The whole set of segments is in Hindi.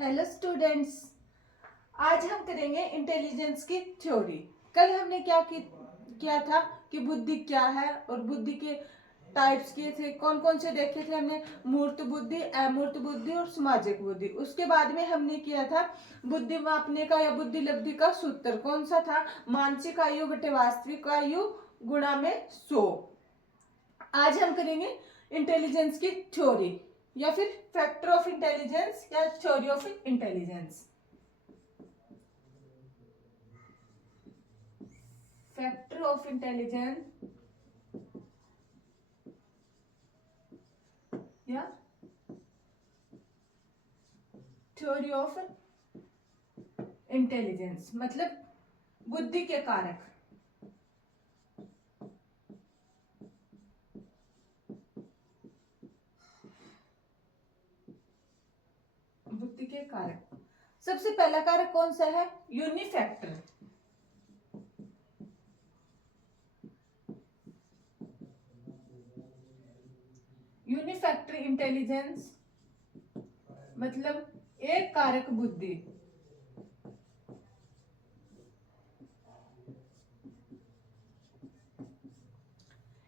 Hello students. आज हम करेंगे इंटेलिजेंस की थ्योरी। कल हमने किया था कि बुद्धि क्या है और बुद्धि के टाइप्स किए थे, कौन कौन से देखे थे हमने। मूर्त बुद्धि, अमूर्त बुद्धि और सामाजिक बुद्धि। उसके बाद में हमने किया था बुद्धि मापने का या बुद्धि लब्धि का सूत्र कौन सा था, मानसिक आयु बटे वास्तविक आयु गुणा में 100। आज हम करेंगे इंटेलिजेंस की थ्योरी या फिर फैक्टर ऑफ इंटेलिजेंस या theory of intelligence. Factor of intelligence या थ्योरी ऑफ इंटेलिजेंस मतलब बुद्धि के कारक। बुद्धि के कारक, सबसे पहला कारक कौन सा है? यूनिफैक्टर। यूनिफैक्टर इंटेलिजेंस मतलब एक कारक बुद्धि।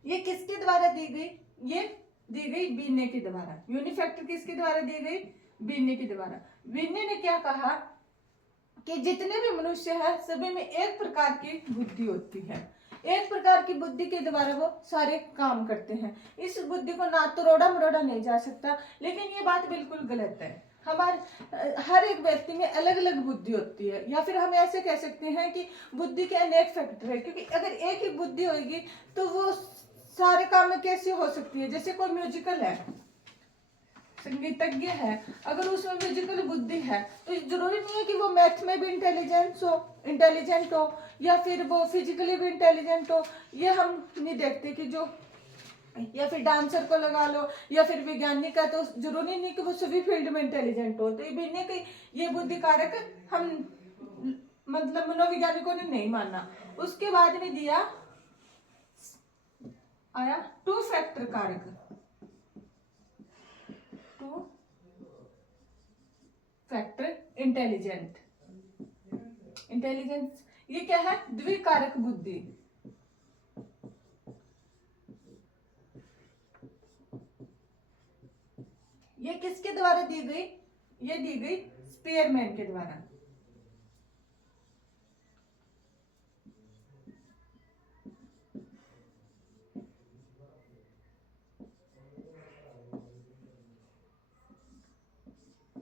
ये किसके द्वारा दी गई? ये दी गई बीने के द्वारा। यूनिफैक्टर किसके द्वारा दी गई? बीने के द्वारा। बीने ने क्या कहा कि जितने भी मनुष्य हैं सभी में एक प्रकार की बुद्धि होती है, एक प्रकार की बुद्धि के द्वारा वो सारे काम करते हैं। इस बुद्धि को ना तो रोड़ा मरोड़ा नहीं जा सकता, लेकिन ये बात बिल्कुल गलत है। हमारे हर एक व्यक्ति में अलग अलग बुद्धि होती है, या फिर हम ऐसे कह सकते हैं कि बुद्धि के अनेक फैक्टर है, क्योंकि अगर एक ही बुद्धि होगी तो वो सारे काम में कैसे हो सकती है। जैसे कोई म्यूजिकल है, संगीतज्ञ है, अगर उसमें म्यूजिकल बुद्धि है तो जरूरी नहीं है कि वो मैथ में भी इंटेलिजेंट हो या फिर वो फिजिकली भी इंटेलिजेंट हो। ये हम नहीं देखते कि जो, या फिर डांसर को लगा लो या फिर वैज्ञानिक का, तो जरूरी नहीं कि वो सभी फील्ड में इंटेलिजेंट हो। तो ये बिना कि ये बुद्धि कारक हम मतलब मनोवैज्ञानिकों ने नहीं माना। उसके बाद में दिया आया टू फैक्टर कारक। टू फैक्टर इंटेलिजेंस ये क्या है? द्विकारक बुद्धि। ये किसके द्वारा दी गई? ये दी गई स्पीयरमैन के द्वारा।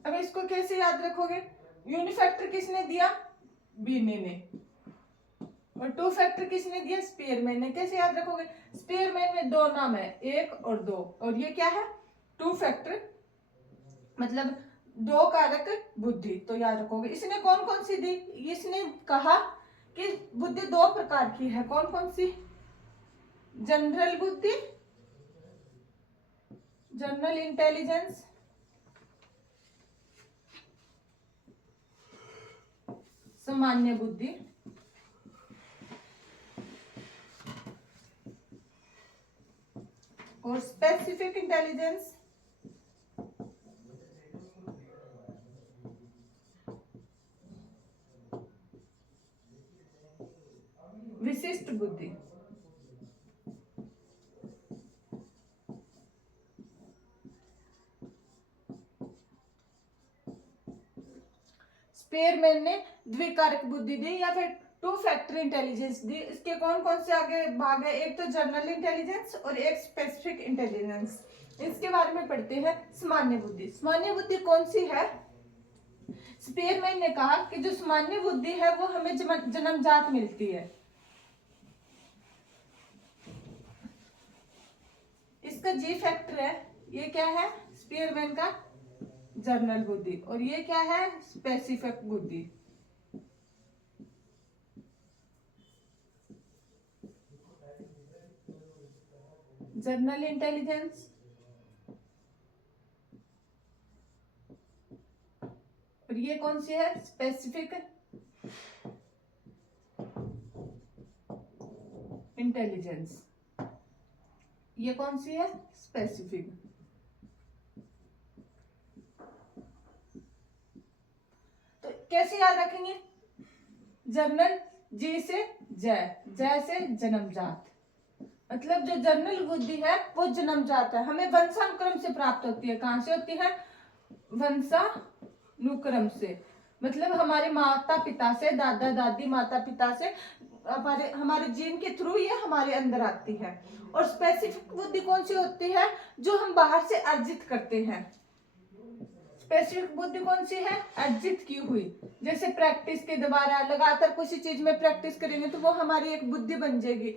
अब इसको कैसे याद रखोगे? यूनिफैक्टर किसने दिया? बीने ने। और टू फैक्टर किसने दिया? स्पीयरमैन ने। कैसे याद रखोगे? स्पीयरमैन में दो नाम है, एक और दो, और ये क्या है? टू फैक्टर मतलब दो कारक बुद्धि। तो याद रखोगे। इसने कौन कौन सी दी? इसने कहा कि बुद्धि दो प्रकार की है। कौन कौन सी? जनरल बुद्धि, जनरल इंटेलिजेंस, सामान्य बुद्धि, और स्पेसिफिक इंटेलिजेंस, विशिष्ट बुद्धि। स्पीयरमैन ने द्विकारक बुद्धि दी या फिर टू फैक्टर इंटेलिजेंस दी। इसके कौन कौन से आगे भाग है? एक तो जनरल इंटेलिजेंस और एक स्पेसिफिक इंटेलिजेंस। इसके बारे में पढ़ते हैं। सामान्य बुद्धि, सामान्य बुद्धि कौन सी है? स्पीयरमैन ने कहा कि जो सामान्य बुद्धि है वो हमें जन्मजात मिलती है। इसका जी फैक्टर है। ये क्या है? स्पीयरमैन का जनरल बुद्धि। और ये क्या है? स्पेसिफिक बुद्धि। जनरल इंटेलिजेंस और ये कौन सी है? Specific intelligence. ये कौन सी है? स्पेसिफिक। कैसे याद रखेंगे? जर्नल, जी से जय, जय से जन्मजात, मतलब जो जर्नल बुद्धि है वो जन्मजात है, हमें वंशानुक्रम से प्राप्त होती है। कहां से होती है? वंशानुक्रम से, मतलब हमारे माता पिता से, दादा दादी माता पिता से, हमारे हमारे जीन के थ्रू ये हमारे अंदर आती है। और स्पेसिफिक बुद्धि कौन सी होती है? जो हम बाहर से अर्जित करते हैं। स्पेसिफिक बुद्धि कौन सी है? अर्जित की हुई, जैसे प्रैक्टिस के द्वारा, लगातार किसी चीज में प्रैक्टिस करेंगे तो वो हमारी एक बुद्धि बन जाएगी।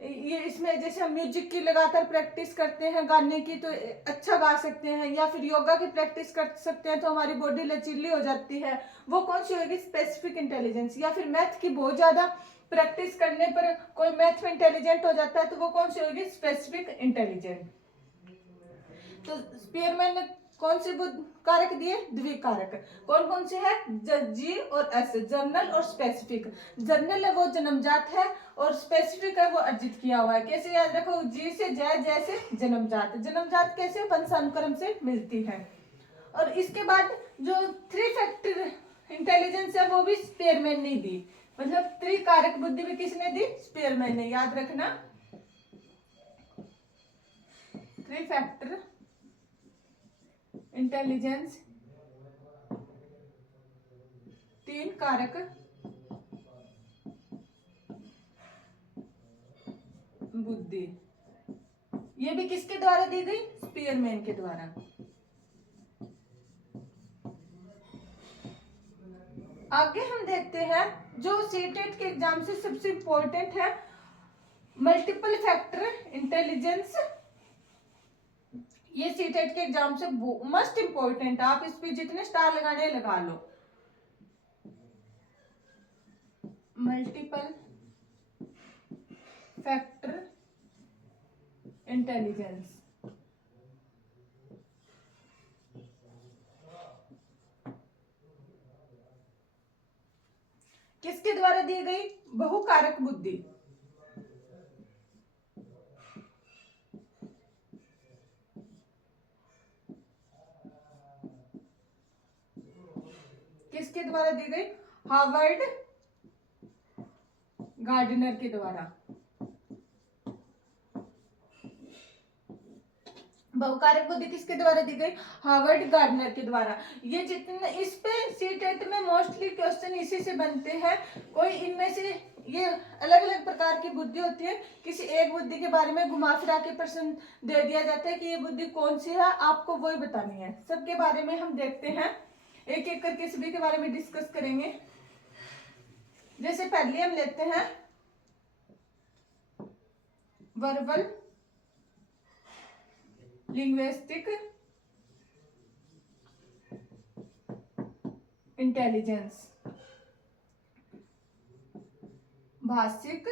ये इसमें जैसे हम म्यूजिक की लगातार प्रैक्टिस करते हैं, गाने की, तो अच्छा गा सकते हैं, या फिर योगा की प्रैक्टिस कर सकते हैं तो हमारी बॉडी लचीली हो जाती है। वो कौन सी होगी? Specific intelligence. या फिर मैथ की बहुत ज्यादा प्रैक्टिस करने पर कोई मैथ में इंटेलिजेंट हो जाता है तो वो कौन सी होगी? Specific intelligent. तो स्पीयरमैन ने कौन से कारक दिए? द्विकारक। कौन कौन से है? जी और एस, जर्नल और स्पेसिफिक। जर्नल है वो जन्मजात है, और स्पेसिफिक है वो अर्जित किया हुआ है। कैसे याद रखो? जी से जय, जय से जन्मजात। जन्मजात कैसे? वंशानुक्रम से मिलती है। और इसके बाद जो 3 फैक्टर इंटेलिजेंस है वो भी स्पीयरमैन ने दी, मतलब त्रिकारक बुद्धि भी किसने दी? स्पीयरमैन ने। याद रखना, 3 फैक्टर इंटेलिजेंस, 3 कारक बुद्धि, ये भी किसके द्वारा दी गई? स्पीयरमैन के द्वारा। आगे हम देखते हैं जो सीटेट के एग्जाम से सबसे इंपॉर्टेंट है, मल्टीपल फैक्टर इंटेलिजेंस। ये सीटेट के एग्जाम से मस्ट इंपॉर्टेंट, आप इस पे जितने स्टार लगाने लगा लो। मल्टीपल फैक्टर इंटेलिजेंस किसके द्वारा दी गई? बहुकारक बुद्धि। किसके द्वारा दी गई? हार्वर्ड गार्डनर के द्वारा। बहुकारक बुद्धि किसके द्वारा दी गई? हार्वर्ड गार्डनर के द्वारा। ये जितने इस पे सीटेट में मोस्टली क्वेश्चन इसी से बनते हैं। कोई इनमें से ये अलग अलग प्रकार की बुद्धि होती है, किसी एक बुद्धि के बारे में घुमा फिरा के प्रश्न दे दिया जाता है कि ये बुद्धि कौन सी है, आपको वही बतानी है। सबके बारे में हम देखते हैं, एक एक करके सभी के बारे में डिस्कस करेंगे। जैसे पहले हम लेते हैं वर्बल लिंग्विस्टिक इंटेलिजेंस, भाषिक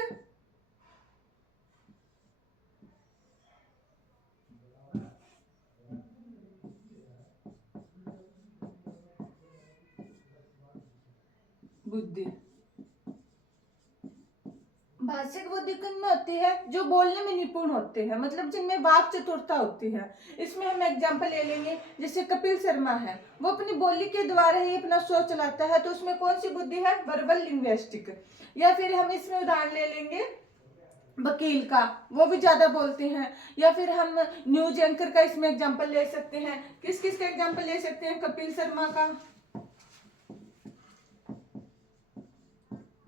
बुद्धि। भाषिक बुद्धि किन में होती है? जो बोलने में निपुण होते हैं, मतलब जिनमें वाक चतुरता होती है। इसमें हम एग्जांपल ले लेंगे, जैसे कपिल शर्मा है, वो अपनी बोली के द्वारा ही अपना शो चलाता है, तो उसमें कौन सी बुद्धि है? Verbal linguistic. या फिर हम इसमें उदाहरण ले लेंगे वकील का, वो भी ज्यादा बोलते हैं। या फिर हम न्यूज एंकर का इसमें एग्जांपल ले सकते हैं। किस किस का एग्जांपल ले सकते हैं? कपिल शर्मा का,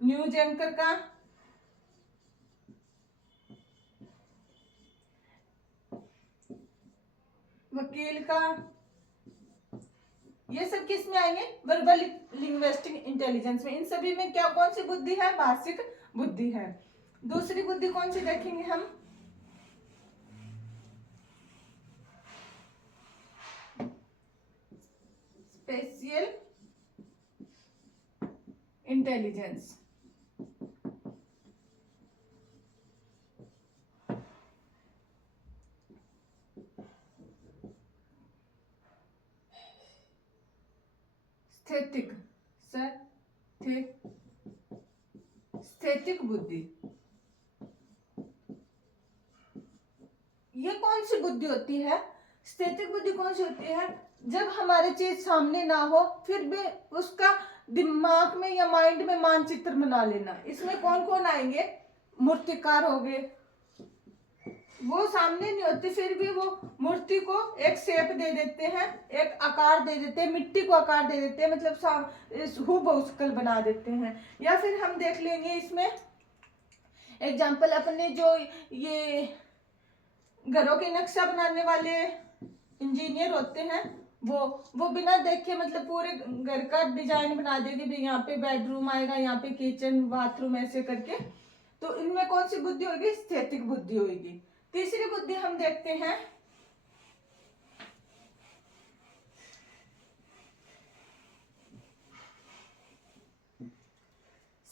न्यूज एंकर का, वकील का। ये सब किस में आएंगे? वर्बल लिंग्विस्टिक इंटेलिजेंस में। इन सभी में क्या कौन सी बुद्धि है? भाषिक बुद्धि है। दूसरी बुद्धि कौन सी देखेंगे हम? Spatial intelligence. स्थैतिक स्थैतिक बुद्धि। ये कौन सी बुद्धि होती है? स्थैतिक बुद्धि कौन सी होती है? जब हमारे चीज सामने ना हो फिर भी उसका दिमाग में या माइंड में मानचित्र बना लेना। इसमें कौन कौन आएंगे? मूर्तिकार हो गए, वो सामने नहीं होते फिर भी वो मूर्ति को एक शेप दे देते हैं, एक आकार दे देते हैं, मिट्टी को आकार दे देते हैं, मतलब हूबहू शक्ल बना देते हैं। या फिर हम देख लेंगे इसमें एग्जाम्पल, अपने जो ये घरों के नक्शा बनाने वाले इंजीनियर होते हैं, वो बिना देखे मतलब पूरे घर का डिजाइन बना देंगे, भी यहाँ पे बेडरूम आएगा, यहाँ पे किचन बाथरूम, ऐसे करके। तो इनमें कौन सी बुद्धि होगी? स्थैतिक बुद्धि होगी। तीसरी बुद्धि हम देखते हैं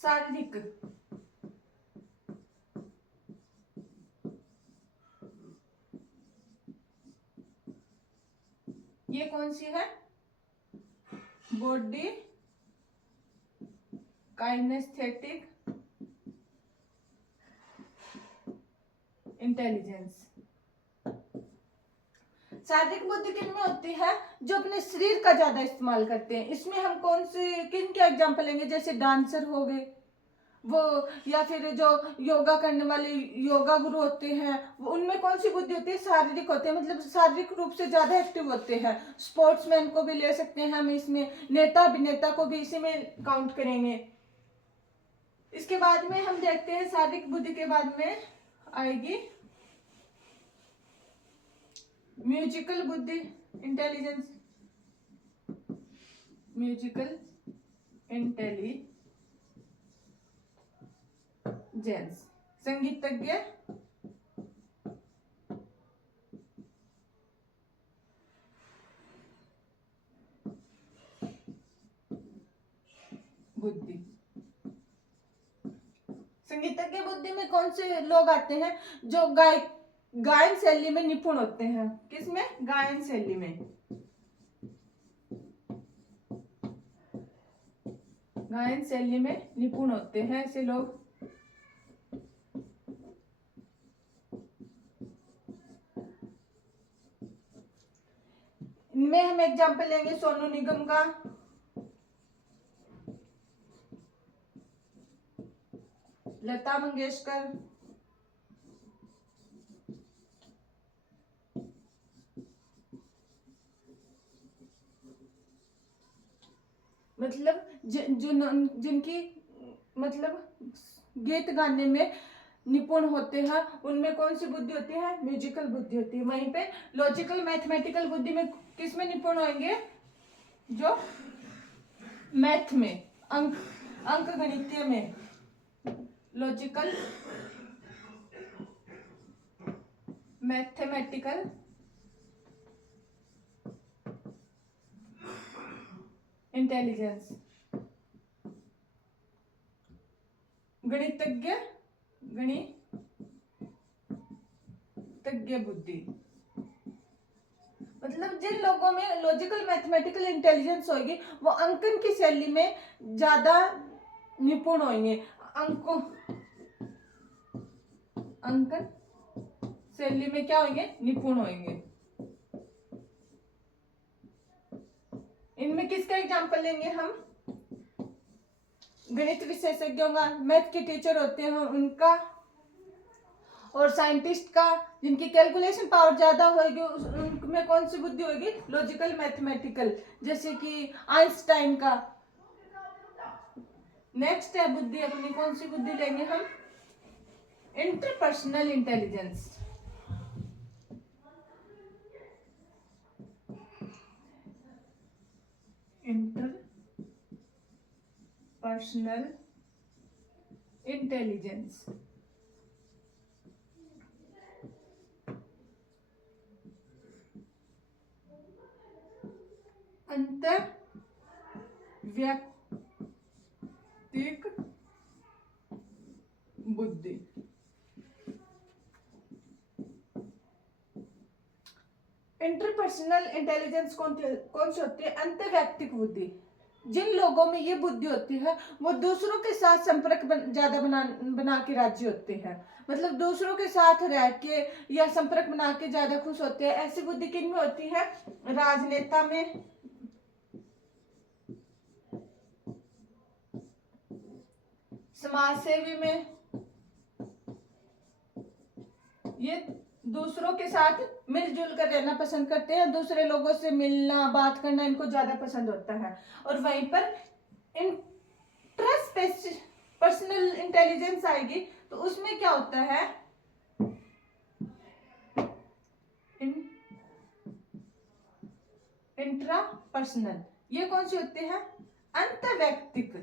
शारीरिक। ये कौन सी है? Body kinesthetic intelligence. शारीरिक बुद्धि किन में होती है? जो अपने शरीर का ज्यादा इस्तेमाल करते हैं। इसमें हम कौन से किन के एग्जांपल लेंगे? जैसे डांसर हो गए वो, या फिर जो योगा करने वाले योगा गुरु होते हैं, उनमें कौन सी बुद्धि होती है? शारीरिक होते हैं, मतलब शारीरिक रूप से ज्यादा एक्टिव होते हैं। स्पोर्ट्समैन को भी ले सकते हैं हम इसमें, नेता अभिनेता को भी इसी में काउंट करेंगे। इसके बाद में हम देखते हैं शारीरिक बुद्धि के बाद में आएगी म्यूजिकल बुद्धि इंटेलिजेंस। म्यूजिकल इंटेलिजेंस, संगीतज्ञ बुद्धि। संगीतज्ञ बुद्धि में कौन से लोग आते हैं? जो गायन शैली में निपुण होते हैं। किसमें? गायन शैली में। गायन शैली में निपुण होते हैं ऐसे लोग। इनमें हम एग्जाम्पल लेंगे सोनू निगम का, लता मंगेशकर, मतलब जिनकी मतलब गीत गाने में निपुण होते हैं, उनमें कौन सी बुद्धि होती है? म्यूजिकल बुद्धि होती है। वहीं पे लॉजिकल मैथमेटिकल बुद्धि में किस में निपुण होंगे? जो मैथ में, अंक गणितीय में। Logical mathematical intelligence. गणितज्ञ बुद्धि, मतलब जिन लोगों में लॉजिकल मैथमेटिकल इंटेलिजेंस होगी वो अंकन की शैली में ज्यादा निपुण होंगे। अंकन शैली में क्या होंगे? निपुण होंगे। इनमें किसका एग्जाम्पल लेंगे हम? गणित विशेषज्ञों का, मैथ के टीचर होते हैं उनका, और साइंटिस्ट का, जिनकी कैलकुलेशन पावर ज्यादा होगी उनमें कौन सी बुद्धि होगी? लॉजिकल मैथमेटिकल, जैसे कि आइंस्टाइन का। नेक्स्ट है बुद्धि अपनी, कौन सी बुद्धि लेंगे हम? Interpersonal intelligence. Interpersonal intelligence. अंतर व्यक्तिक बुद्धि। इंटरपर्सनल इंटेलिजेंस कौन सी होती है? अंतर्वैयक्तिक बुद्धि। जिन लोगों में ये बुद्धि होती है वो दूसरों के साथ संपर्क ज्यादा बना के राजी होते हैं, मतलब दूसरों के साथ रह के या संपर्क बना के ज्यादा खुश होते हैं। ऐसी बुद्धि किन में होती है? राजनेता में, समाज सेवी में ये दूसरों के साथ मिलजुल कर रहना पसंद करते हैं, दूसरे लोगों से मिलना बात करना इनको ज्यादा पसंद होता है। और वहीं पर पर्सनल इंटेलिजेंस आएगी तो उसमें क्या होता है, इंट्रापर्सनल, ये कौन सी होती है, अंतर्वैयक्तिक।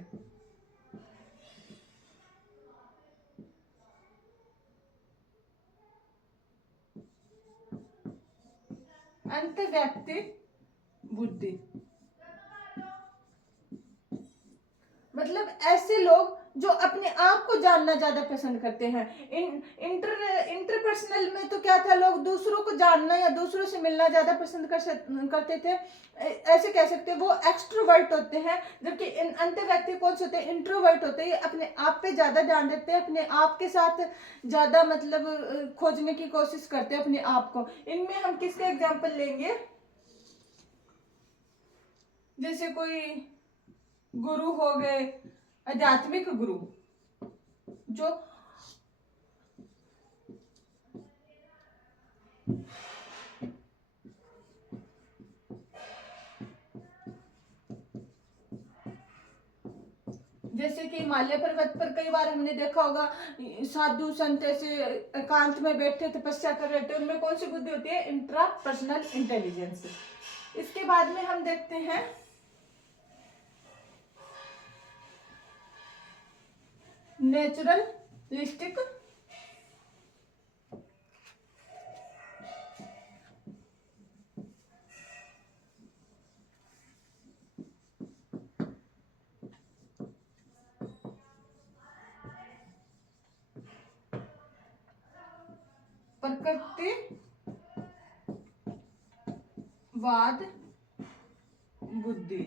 अंतर्वैयक्तिक बुद्धि मतलब ऐसे लोग जो अपने आप को जानना ज्यादा पसंद करते हैं। इंटरपर्सनल में तो क्या था, लोग दूसरों को जानना या दूसरों से मिलना ज्यादा पसंद करते थे, ऐसे कह सकते हैं वो एक्सट्रोवर्ट होते हैं। जबकि अंतर्व्यक्ति कौन से होते हैं, इंट्रोवर्ट होते हैं, ये अपने आप पे ज्यादा ध्यान देते हैं, अपने आप के साथ ज्यादा मतलब खोजने की कोशिश करते हैं अपने आप को। इनमें हम किसका एग्जाम्पल लेंगे, जैसे कोई गुरु हो गए, आध्यात्मिक गुरु जो जैसे कि हिमालय पर्वत पर कई बार हमने देखा होगा साधु संत ऐसे एकांत में बैठे तपस्या कर रहे थे, उनमें कौन सी बुद्धि होती है, इंट्रापर्सनल इंटेलिजेंस। इसके बाद में हम देखते हैं नेचुरलिस्टिक प्रकृतिवाद बुद्धि।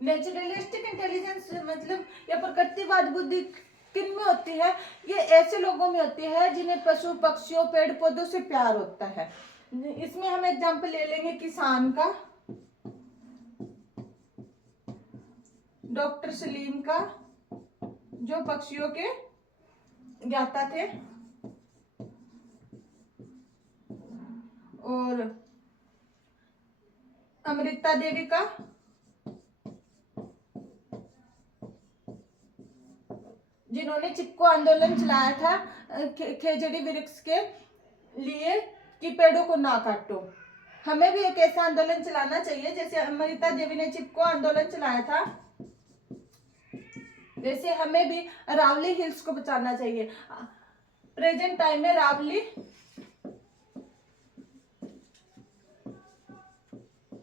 नेचुरलिस्टिक इंटेलिजेंस मतलब या प्रकृतिवाद बुद्धि किन में होती है, ये ऐसे लोगों में होती है जिन्हें पशु पक्षियों पेड़ पौधों से प्यार होता है। इसमें हम एग्जांपल ले लेंगे किसान का, डॉक्टर सलीम का जो पक्षियों के ज्ञाता थे, और अमृता देवी का जिन्होंने चिपको आंदोलन चलाया था खेजड़ी वृक्ष के लिए कि पेड़ों को ना काटो। हमें भी एक ऐसा आंदोलन चलाना चाहिए जैसे अमृता देवी ने चिपको आंदोलन चलाया था, वैसे हमें भी अरावली हिल्स को बचाना चाहिए। प्रेजेंट टाइम में अरावली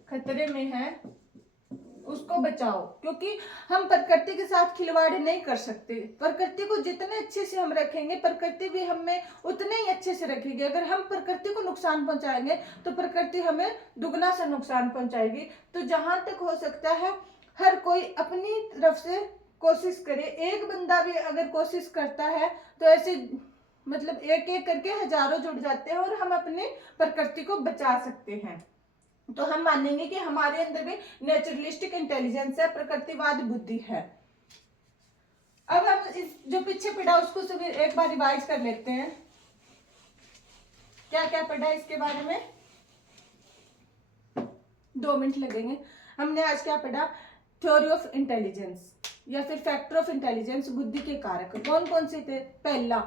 खतरे में है, उसको बचाओ, क्योंकि हम प्रकृति के साथ खिलवाड़ नहीं कर सकते। प्रकृति को जितने अच्छे से हम रखेंगे प्रकृति भी हमें उतने ही अच्छे से रखेगी। अगर हम प्रकृति को नुकसान पहुंचाएंगे तो प्रकृति हमें दुगना से नुकसान पहुंचाएगी। तो जहां तक हो सकता है हर कोई अपनी तरफ से कोशिश करे। एक बंदा भी अगर कोशिश करता है तो ऐसे मतलब एक एक करके हजारों जुड़ जाते हैं और हम अपने प्रकृति को बचा सकते हैं। तो हम मानेंगे कि हमारे अंदर भी नेचुरलिस्टिक इंटेलिजेंस है, प्रकृतिवाद बुद्धि है। अब हम इस जो पीछे पढ़ा उसको सभी एक बार रिवाइज कर लेते हैं, क्या क्या पढ़ा इसके बारे में, 2 मिनट लगेंगे। हमने आज क्या पढ़ा, थ्योरी ऑफ इंटेलिजेंस या फिर फैक्टर ऑफ इंटेलिजेंस, बुद्धि के कारक कौन कौन से थे। पहला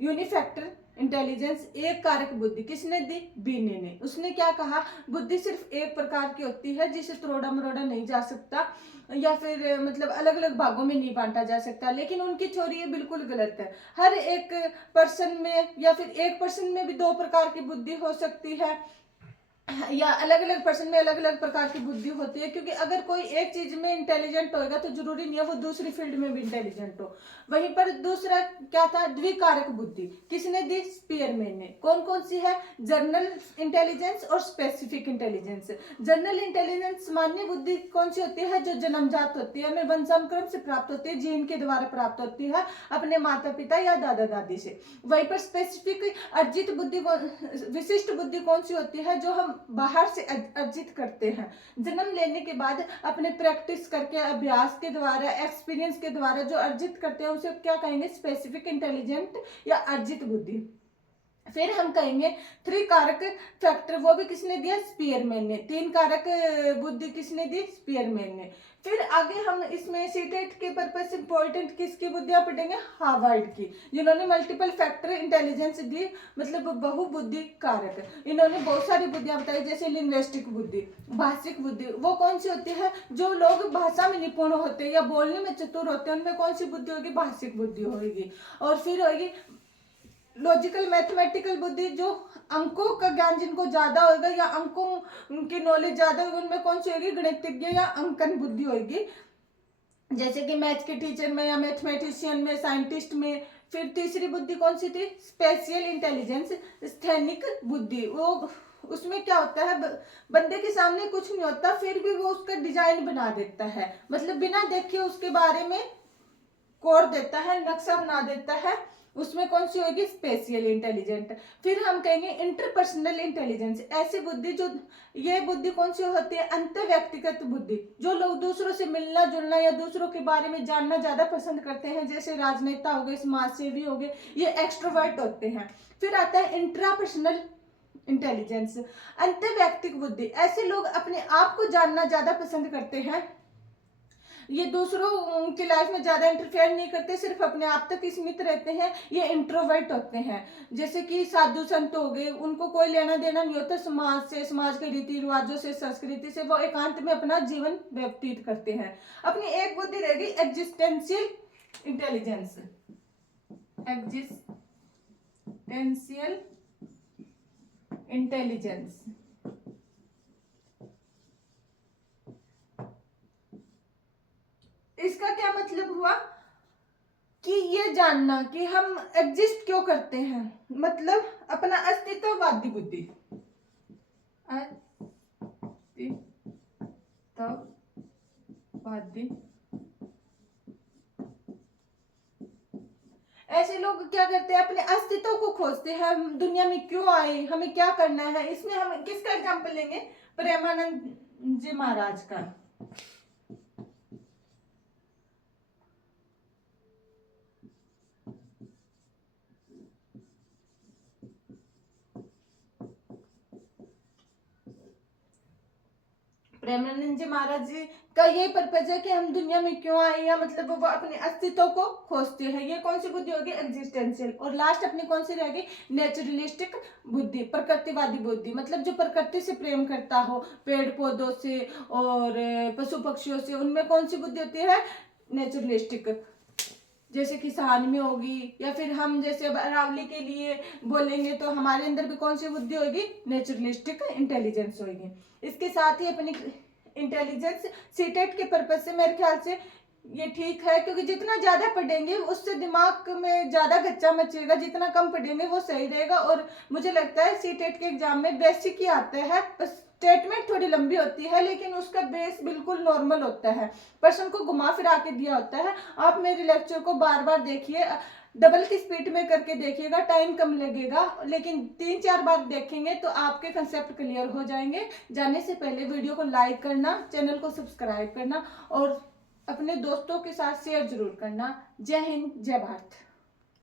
यूनिफैक्टर इंटेलिजेंस, एक कारक बुद्धि किसने दी, बीने ने। उसने क्या कहा, बुद्धि सिर्फ एक प्रकार की होती है जिसे तोड़ा मरोड़ा नहीं जा सकता या फिर मतलब अलग अलग भागों में नहीं बांटा जा सकता। लेकिन उनकी थ्योरी ये बिल्कुल गलत है। हर एक पर्सन में या फिर एक पर्सन में भी 2 प्रकार की बुद्धि हो सकती है, या अलग अलग पर्सन में अलग अलग प्रकार की बुद्धि होती है। क्योंकि अगर कोई एक चीज में इंटेलिजेंट होगा तो जरूरी नहीं है वो दूसरी फील्ड में भी इंटेलिजेंट हो। वहीं पर दूसरा क्या था, द्विकारक बुद्धि किसने दी, स्पीयरमैन ने। कौन कौन सी है, जनरल इंटेलिजेंस और स्पेसिफिक इंटेलिजेंस। जनरल इंटेलिजेंस सामान्य बुद्धि कौन सी होती है, जो जन्मजात होती है, हमें वंशानुक्रम से प्राप्त होती है, जीन के द्वारा प्राप्त होती है अपने माता पिता या दादा दादी से। वहीं पर स्पेसिफिक अर्जित बुद्धि विशिष्ट बुद्धि कौन सी होती है, जो हम बाहर से अर्जित करते हैं। जन्म लेने के बाद अपने प्रैक्टिस करके, अभ्यास के द्वारा, एक्सपीरियंस के द्वारा जो अर्जित करते हैं उसे क्या कहेंगे? स्पेसिफिक इंटेलिजेंट या अर्जित बुद्धि। फिर हम कहेंगे 3 कारक फैक्टर, वो भी किसने दिया? स्पीयरमैन ने। 3 कारक बुद्धि किसने दी? स्पीयरमैन ने। फिर आगे हम इसमें सीटेट के पर्पज से इंपॉर्टेंट किसकी बुद्धियां पढ़ेंगे? हार्वर्ड की, जिन्होंने मल्टीपल फैक्टर इंटेलिजेंस दी, मतलब बहुबुद्धि कारक। इन्होंने बहुत सारी बुद्धियां बताई, जैसे लिंग्विस्टिक बुद्धि, भाषिक बुद्धि। वो कौन सी होती है? जो लोग भाषा में निपुण होते हैं या बोलने में चतुर होते हैं, उनमें कौन सी बुद्धि होगी? भाषिक बुद्धि होगी। और फिर होगी लॉजिकल मैथमेटिकल बुद्धि, जो अंकों का ज्ञान जिनको ज्यादा होगा या अंकों की नॉलेज ज्यादा होगी, उनमें कौन सी होगी? गणितज्ञ या अंकन बुद्धि होगी, जैसे कि मैथ के टीचर में या मैथमेटिशियन में, साइंटिस्ट में। फिर तीसरी बुद्धि कौन सी थी? स्पेशियल इंटेलिजेंस, स्थैनिक बुद्धि। वो उसमें क्या होता है? बंदे के सामने कुछ नहीं होता, फिर भी वो उसका डिजाइन बना देता है, मतलब बिना देखे उसके बारे में कोड देता है, नक्शा बना देता है। उसमें कौन सी होगी? Spatial intelligent. फिर हम कहेंगे इंटरपर्सनल इंटेलिजेंस, ऐसी बुद्धि जो, ये बुद्धि कौन सी होती है? अंत व्यक्तिगत बुद्धि, जो लोग दूसरों से मिलना जुलना या दूसरों के बारे में जानना ज्यादा पसंद करते हैं, जैसे राजनेता हो गए, समाज सेवी हो गए, ये एक्सट्रोवर्ट होते हैं। फिर आता है इंट्रापर्सनल इंटेलिजेंस, अंत व्यक्तिगत बुद्धि, ऐसे लोग अपने आप को जानना ज्यादा पसंद करते हैं, ये दूसरों की लाइफ में ज्यादा इंटरफेयर नहीं करते, सिर्फ अपने आप तक ही सीमित रहते हैं। ये इंट्रोवर्ट होते हैं, जैसे कि साधु संत हो गए, उनको कोई लेना देना नहीं होता समाज से, समाज के रीति रिवाजों से, संस्कृति से। वो एकांत में अपना जीवन व्यतीत करते हैं। अपनी एक बुद्धि रहेगी एग्जिस्टेंशियल इंटेलिजेंस, एग्जिस्टेंशियल इंटेलिजेंस। इसका क्या मतलब हुआ? कि ये जानना कि हम एग्जिस्ट क्यों करते हैं, मतलब अपना अस्तित्ववादी बुद्धि, अस्तित्ववादी। ऐसे लोग क्या करते हैं? अपने अस्तित्व को खोजते हैं, हम दुनिया में क्यों आए, हमें क्या करना है। इसमें हम किसका एग्जाम्पल लेंगे? प्रेमानंद जी महाराज का। प्रेमानंद जी महाराज जी का ये पर्पज है कि हम दुनिया में क्यों आए, या मतलब वो अपने अस्तित्व को खोजते हैं। ये कौन सी बुद्धि होगी? एग्जिस्टेंशियल। और लास्ट अपनी कौन सी रहेगी? नेचुरलिस्टिक बुद्धि, प्रकृतिवादी बुद्धि, मतलब जो प्रकृति से प्रेम करता हो, पेड़ पौधों से और पशु पक्षियों से, उनमें कौन सी बुद्धि होती है? नेचुरलिस्टिक। जैसे किसान में होगी, या फिर हम जैसे अरावली के लिए बोलेंगे तो हमारे अंदर भी कौन सी बुद्धि होगी? नेचुरलिस्टिक इंटेलिजेंस होगी। इसके साथ ही अपनी इंटेलिजेंस सीटेट के पर्पज से मेरे ख्याल से ये ठीक है, क्योंकि जितना ज्यादा पढ़ेंगे उससे दिमाग में ज्यादा गच्चा मचेगा, जितना कम पढ़ेंगे वो सही रहेगा। और मुझे लगता है सीटेट के एग्जाम में बेसिक ही आता है, बस स्टेटमेंट थोड़ी लंबी होती है, लेकिन उसका बेस बिल्कुल नॉर्मल होता है, प्रश्न को घुमा फिरा के दिया होता है। आप मेरे लेक्चर को बार बार देखिए, डबल की स्पीड में करके देखिएगा, टाइम कम लगेगा, लेकिन 3-4 बार देखेंगे तो आपके कंसेप्ट क्लियर हो जाएंगे। जाने से पहले वीडियो को लाइक करना, चैनल को सब्सक्राइब करना और अपने दोस्तों के साथ शेयर जरूर करना। जय हिंद, जय भारत।